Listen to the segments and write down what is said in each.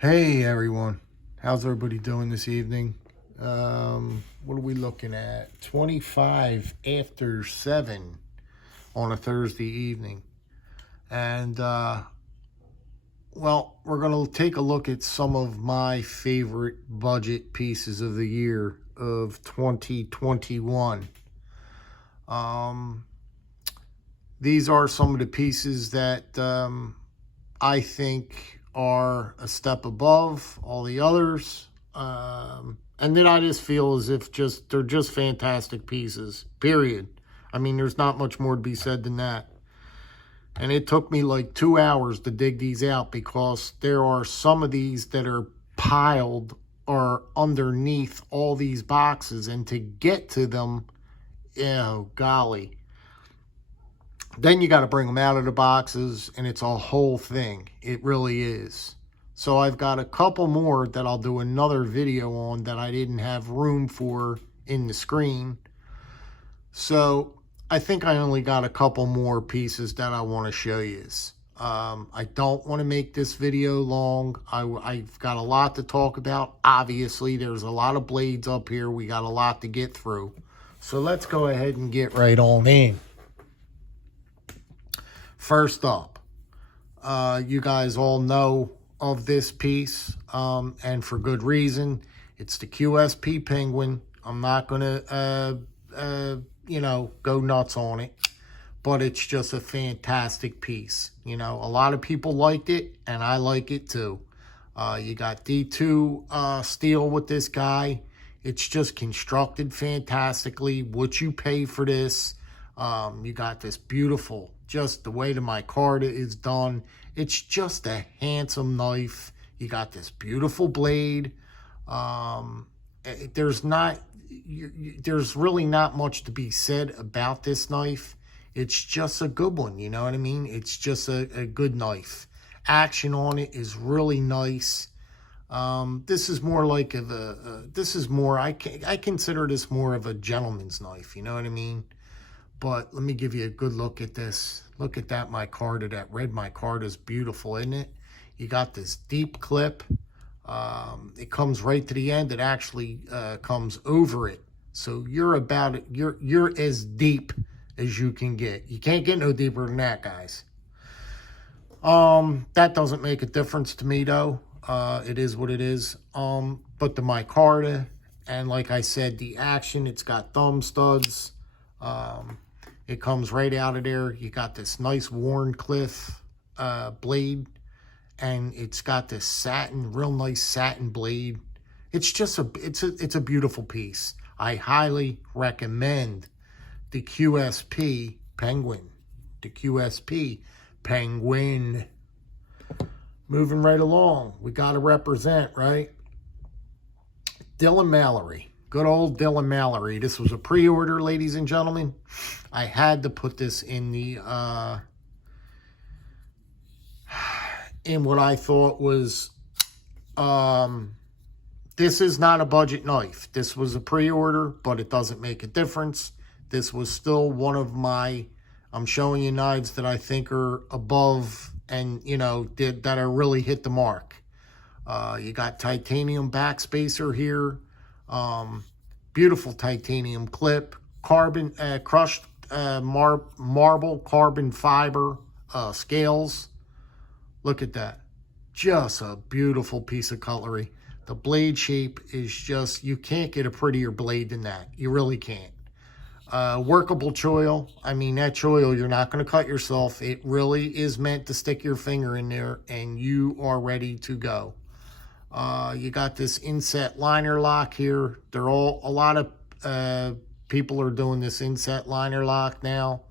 Hey everyone, how's everybody doing this evening? What are we looking at? 25 after 7 on a Thursday evening. And, well, we're going to take a look at some of my favorite budget pieces of the year of 2021. These are some of the pieces that I think are a step above all the others. And then I just feel as if they're just fantastic pieces, period. I mean, there's not much more to be said than that. And it took me like 2 hours to dig these out because there are some of these that are piled or underneath all these boxes. And to get to them, oh, golly. Then you got to bring them out of the boxes, and it's a whole thing. It really is. So I've got a couple more that I'll do another video on that I didn't have room for in the screen. So I think I only got a couple more pieces that I want to show you. I don't want to make this video long. I've got a lot to talk about. Obviously, there's a lot of blades up here. We got a lot to get through. So let's go ahead and get right on in. First up, you guys all know of this piece, and for good reason. It's the QSP Penguin. I'm not going to, go nuts on it, but it's just a fantastic piece. You know, a lot of people liked it, and I like it too. You got D2 steel with this guy. It's just constructed fantastically. What you pay for this, you got this beautiful, just the way the micarta is done. It's just a handsome knife. You got this beautiful blade. There's really not much to be said about this knife. It's just a good one, you know what I mean? It's just a good knife. Action on it is really nice. This is more like I consider this more of a gentleman's knife, you know what I mean? But let me give you a good look at this. Look at that micarta. That red micarta is beautiful, isn't it? You got this deep clip. It comes right to the end. It actually comes over it. So you're as deep as you can get. You can't get no deeper than that, guys. That doesn't make a difference to me, though. It is what it is. But the micarta, and like I said, the action, it's got thumb studs. It comes right out of there. You got this nice Warncliffe blade, and it's got this satin, real nice satin blade. It's just it's a beautiful piece. I highly recommend the QSP Penguin. The QSP Penguin. Moving right along, we got to represent, right? Dylan Mallory. Good old Dylan Mallory. This was a pre-order, ladies and gentlemen. I had to put this in the in what I thought was this is not a budget knife. This was a pre-order, but it doesn't make a difference. This was still one of my, I'm showing you knives that I think are above and, you know, that are really hit the mark. You got titanium backspacer here. Beautiful titanium clip, carbon crushed marble carbon fiber scales. Look at that, just a beautiful piece of cutlery. The blade shape is just, you can't get a prettier blade than that. You really can't. Workable choil. I mean, that choil, you're not going to cut yourself. It really is meant to stick your finger in there and you are ready to go. You got this inset liner lock here. A lot of people are doing this inset liner lock now.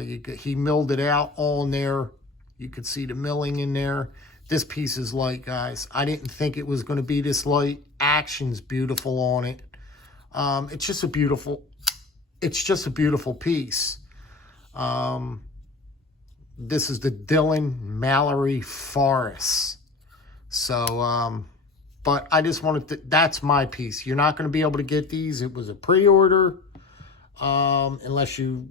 He milled it out all in there. You could see the milling in there. This piece is light, guys. I didn't think it was going to be this light. Action's beautiful on it. It's just a beautiful piece. This is the Dylan Mallory Forest. So, but I just wanted to, that's my piece. You're not going to be able to get these. It was a pre-order, unless you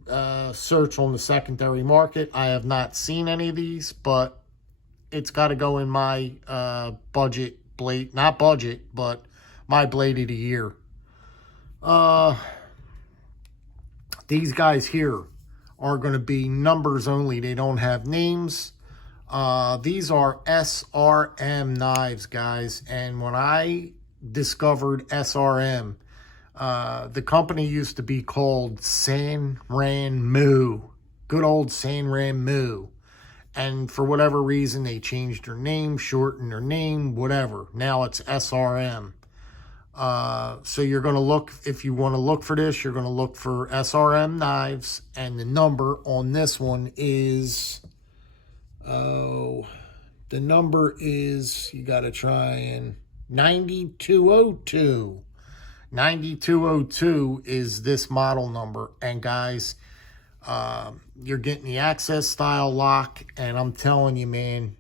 search on the secondary market. I have not seen any of these, but it's got to go in my budget blade, not budget, but my blade of the year. These guys here are going to be numbers only. They don't have names. These are SRM knives, guys. And when I discovered SRM, the company used to be called Sanran Moo. Good old Sanran Moo. And for whatever reason, they changed their name, shortened their name, whatever. Now it's SRM. So you're going to look, if you want to look for this, you're going to look for SRM Knives. And the number on this one is, the number is, you got to try and 9202. 9202 is this model number. And guys, you're getting the access style lock, and I'm telling you, man,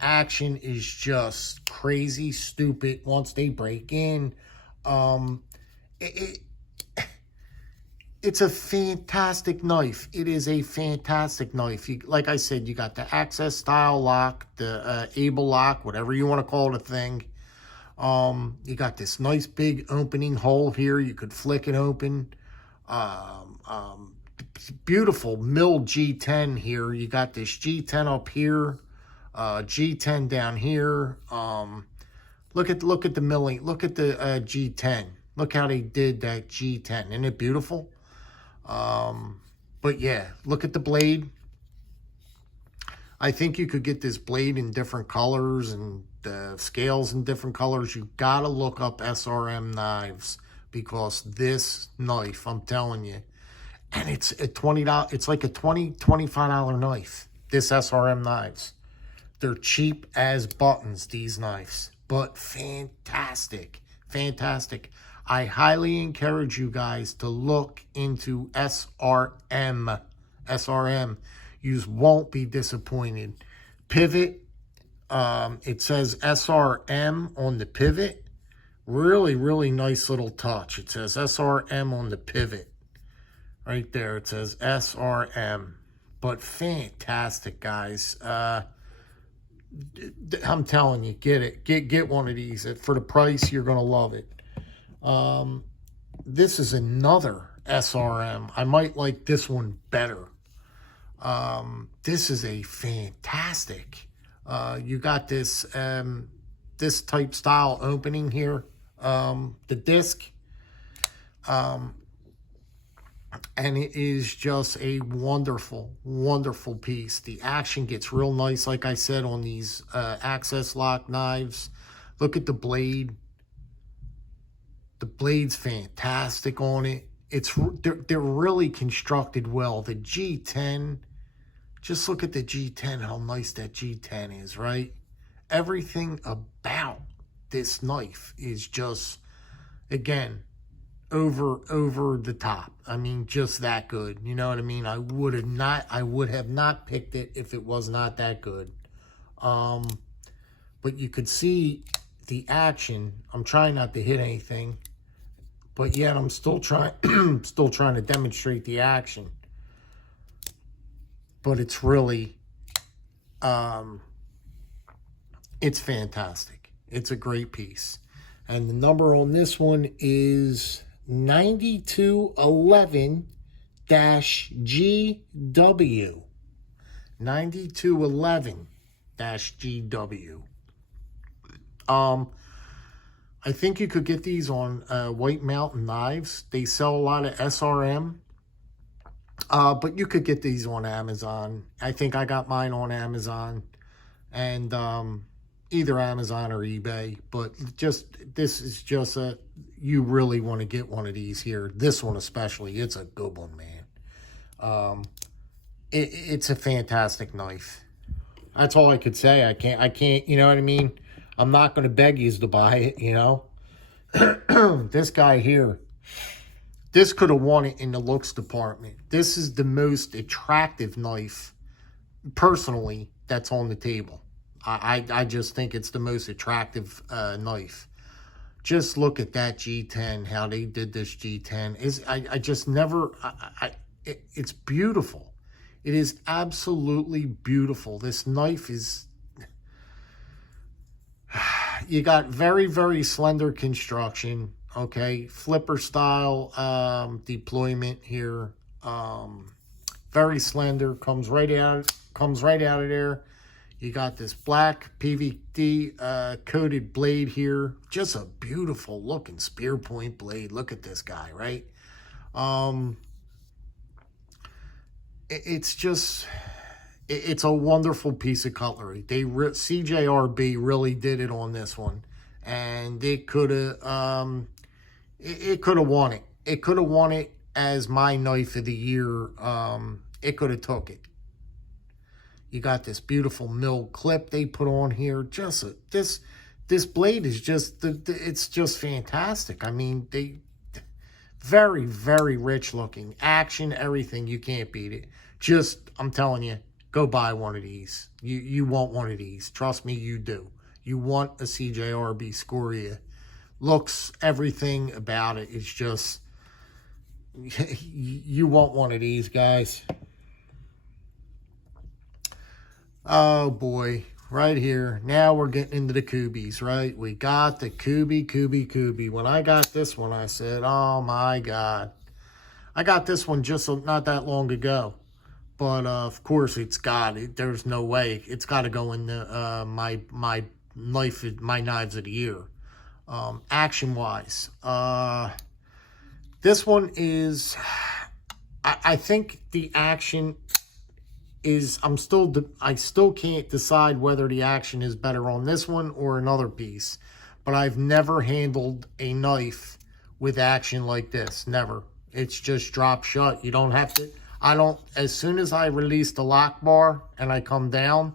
action is just crazy stupid once they break in. It's a fantastic knife. It is a fantastic knife. Like I said, you got the access style lock, the able lock, whatever you want to call the thing. You got this nice big opening hole here. You could flick it open. Beautiful milled G10 here. You got this G10 up here, G10 down here. Look at the milling. Look at the G10. Look how they did that G10. Isn't it beautiful? But yeah, look at the blade. I think you could get this blade in different colors and the scales in different colors. You gotta look up SRM Knives, because this knife, I'm telling you, and it's a $20, it's like a $25 knife, this SRM Knives. They're cheap as buttons, these knives, but fantastic, fantastic. I highly encourage you guys to look into SRM. SRM. You won't be disappointed. Pivot, it says SRM on the pivot. Really, really nice little touch. It says SRM on the pivot. Right there, it says SRM. But fantastic, guys. I'm telling you, get it. Get one of these. For the price, you're going to love it. This is another SRM. I might like this one better. This is a fantastic. You got this this type style opening here. The disc. And it is just a wonderful, wonderful piece. The action gets real nice, like I said, on these access lock knives. Look at the blade. The blade's fantastic on it. They're really constructed well. The G10, just look at the G10, how nice that G10 is, right? Everything about this knife is just, again, over the top. I mean, just that good. You know what I mean? I would have not picked it if it was not that good. But you could see the action. I'm trying not to hit anything, but yet I'm still trying to demonstrate the action. But it's really it's fantastic. It's a great piece. And the number on this one is 9211-GW. 9211-GW. I think you could get these on White Mountain Knives. They sell a lot of SRM. But you could get these on Amazon. I think I got mine on Amazon. And either Amazon or eBay. But this is just you really want to get one of these here. This one especially. It's a good one, man. It's a fantastic knife. That's all I could say. I can't, you know what I mean? I'm not going to beg you to buy it, you know? This guy here, this could have won it in the looks department. This is the most attractive knife, personally, that's on the table. I just think it's the most attractive knife. Just look at that G10, how they did this G10. I just never, it's beautiful. It is absolutely beautiful. This knife is, you got very, very slender construction. Okay, flipper style deployment here. Very slender, comes right out of there. You got this black PVD coated blade here. Just a beautiful looking spear point blade. Look at this guy, right? It's just, it's a wonderful piece of cutlery. CJRB really did it on this one, and it could have won it. It could have won it as my knife of the year. It could have took it. You got this beautiful milled clip they put on here. Just this blade is just it's just fantastic. I mean, they very, very rich looking action, everything. You can't beat it. Just, I'm telling you, go buy one of these. You want one of these. Trust me, you do. You want a CJRB Scoria. Looks, everything about it is just, you want one of these, guys. Oh boy, right here. Now we're getting into the Koobies, right? We got the Kooby. When I got this one, I said, oh my God. I got this one just not that long ago. But of course it's got it. There's no way. It's got to go in the, my knives of the year. Action-wise. This one is, I think the action is, I still can't decide whether the action is better on this one or another piece. But I've never handled a knife with action like this. Never. It's just drop shut. You don't have to, as soon as I release the lock bar and I come down,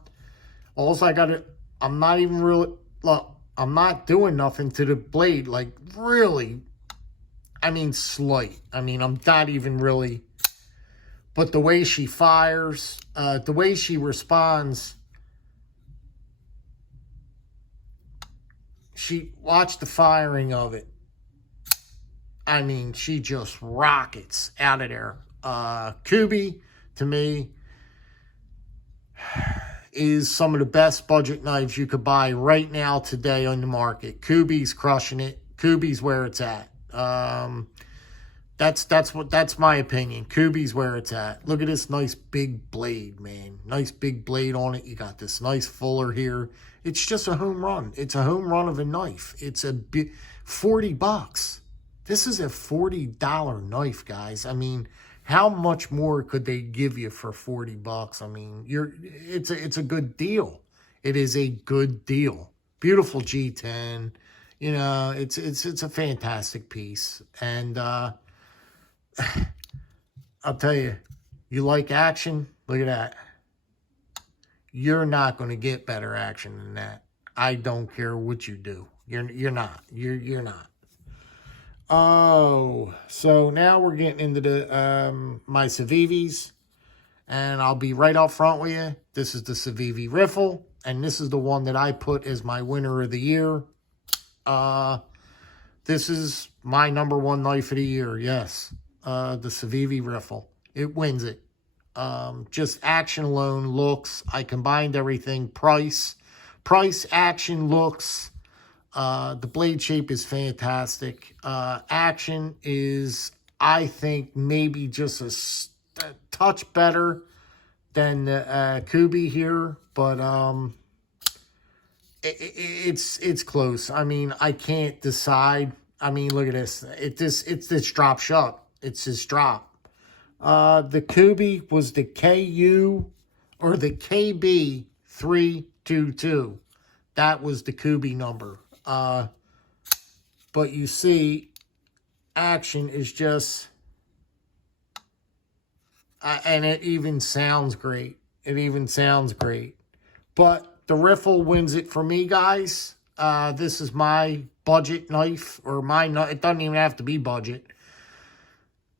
I'm not even really, look, I'm not doing nothing to the blade, like really, I mean slight. I mean, I'm not even really, but the way she fires, the way she responds, watch the firing of it. I mean, she just rockets out of there. Kooby, to me, is some of the best budget knives you could buy right now today on the market. Kooby's crushing it. Kooby's where it's at. That's my opinion. Kooby's where it's at. Look at this nice big blade, man. Nice big blade on it. You got this nice fuller here. It's just a home run. It's a home run of a knife. It's a $40. This is a $40 knife, guys. I mean, how much more could they give you for $40? I mean, it's a good deal. It is a good deal. Beautiful G10. You know, it's a fantastic piece. And I'll tell you, you like action? Look at that. You're not going to get better action than that. I don't care what you do. You're not. You're not. Oh, so now we're getting into the my SAVIs, and I'll be right up front with you. This is the SAVI Riffle, and this is the one that I put as my winner of the year. This is my #1 knife of the year. Yes, the SAVI Riffle. It wins it. Just action alone, looks. I combined everything. Price, action, looks. The blade shape is fantastic. Action is, I think, maybe just a touch better than the Kooby here, but it's close. I mean, I can't decide. I mean, look at this. It's this drop shot. It's this drop. The Kooby was the KU or the KB 322. That was the Kooby number. But you see, action is just, and it even sounds great. It even sounds great. But the Riffle wins it for me, guys. This is my budget knife, or it doesn't even have to be budget.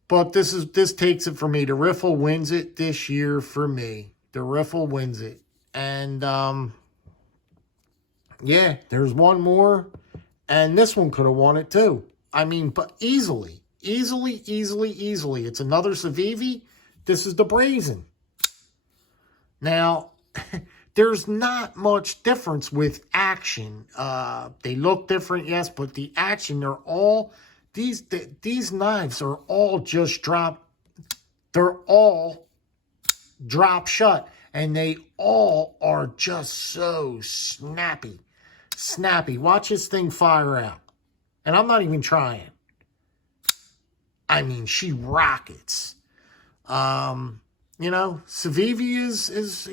But this takes it for me. The Riffle wins it this year for me. The Riffle wins it. And, yeah, there's one more. And this one could have won it too. I mean, but easily. It's another SAVI. This is the Brazen. Now, there's not much difference with action. They look different, yes, but the action, they're all, these knives are all just they're all drop shut. And they all are just so snappy. Snappy. Watch this thing fire out. And I'm not even trying. I mean, she rockets. You know, SAVI is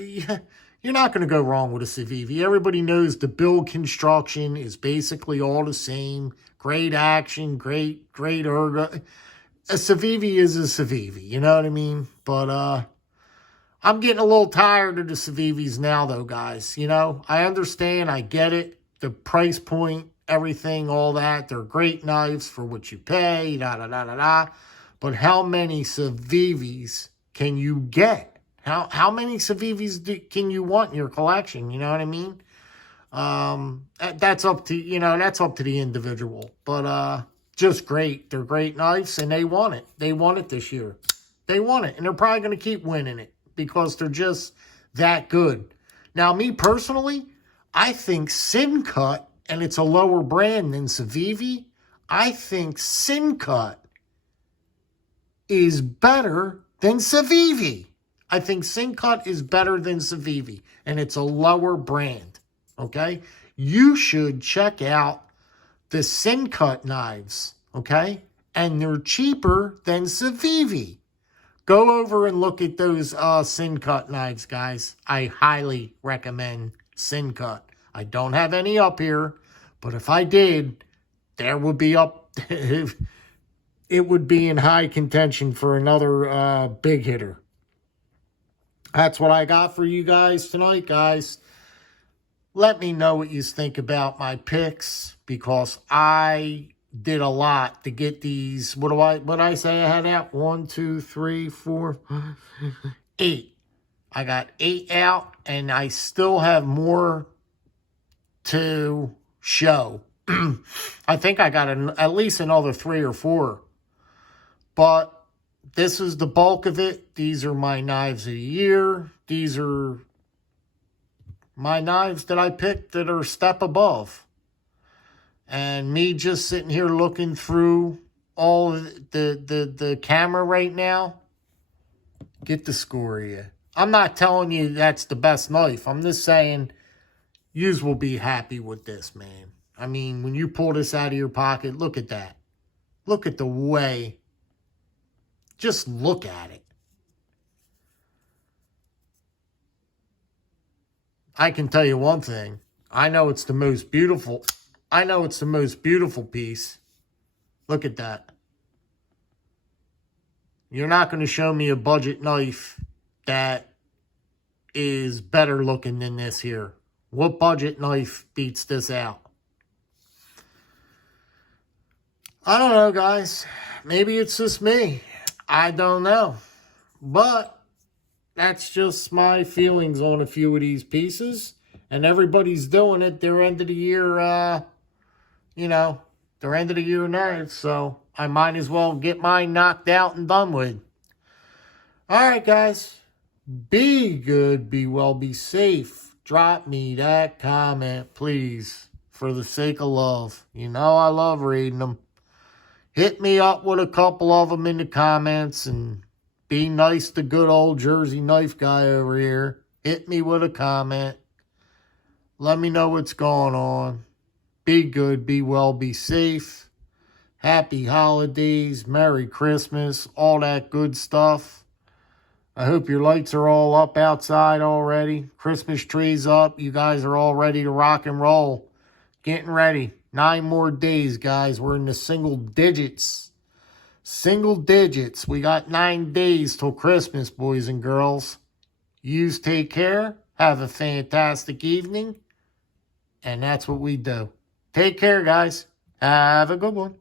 you're not going to go wrong with a SAVI. Everybody knows the build construction is basically all the same. Great action, great ergo. A SAVI is a SAVI, you know what I mean? But I'm getting a little tired of the SAVIs now, though, guys. You know, I understand, I get it. The price point, everything, all that. They're great knives for what you pay, da-da-da-da-da. But how many SAVIs can you get? How many SAVIs can you want in your collection? You know what I mean? That's up to, you know, that's up to the individual. But just great. They're great knives, and they want it. They want it this year. They want it, and they're probably going to keep winning it because they're just that good. Now, me personally, I think Syncut, and it's a lower brand than SAVI, I think Syncut is better than SAVI. I think Syncut is better than SAVI, and it's a lower brand, okay? You should check out the Syncut knives, okay? And they're cheaper than SAVI. Go over and look at those Syncut knives, guys. I highly recommend Syncut. I don't have any up here, but if I did, there would be up. It would be in high contention for another big hitter. That's what I got for you guys tonight, guys. Let me know what you think about my picks, because I did a lot to get these. What I say I had out? 1, 2, 3, 4, 8. I got 8 out, and I still have more to show. I think I got at least another 3 or 4. But this is the bulk of it. These are my knives of the year. These are my knives that I picked that are a step above. And me just sitting here looking through all the camera right now, get the Scoria. I'm not telling you that's the best knife. I'm just saying yous will be happy with this, man. I mean, when you pull this out of your pocket, look at that. Look at the way. Just look at it. I can tell you one thing. I know it's the most beautiful. I know it's the most beautiful piece. Look at that. You're not going to show me a budget knife that is better looking than this here. What budget knife beats this out? I don't know, guys. Maybe it's just me. I don't know. But that's just my feelings on a few of these pieces. And everybody's doing it. Their end of the year, you know, their end of the year knives. So I might as well get mine knocked out and done with. All right, guys. Be good, be well, be safe. Drop me that comment, please. For the sake of love. You know I love reading them. Hit me up with a couple of them in the comments, and be nice to good old Jersey knife guy over here. Hit me with a comment. Let me know what's going on. Be good, be well, be safe. Happy holidays, Merry Christmas, all that good stuff. I hope your lights are all up outside already. Christmas trees up. You guys are all ready to rock and roll. Getting ready. 9 more days, guys. We're in the single digits. Single digits. We got 9 days till Christmas, boys and girls. Yous take care. Have a fantastic evening. And that's what we do. Take care, guys. Have a good one.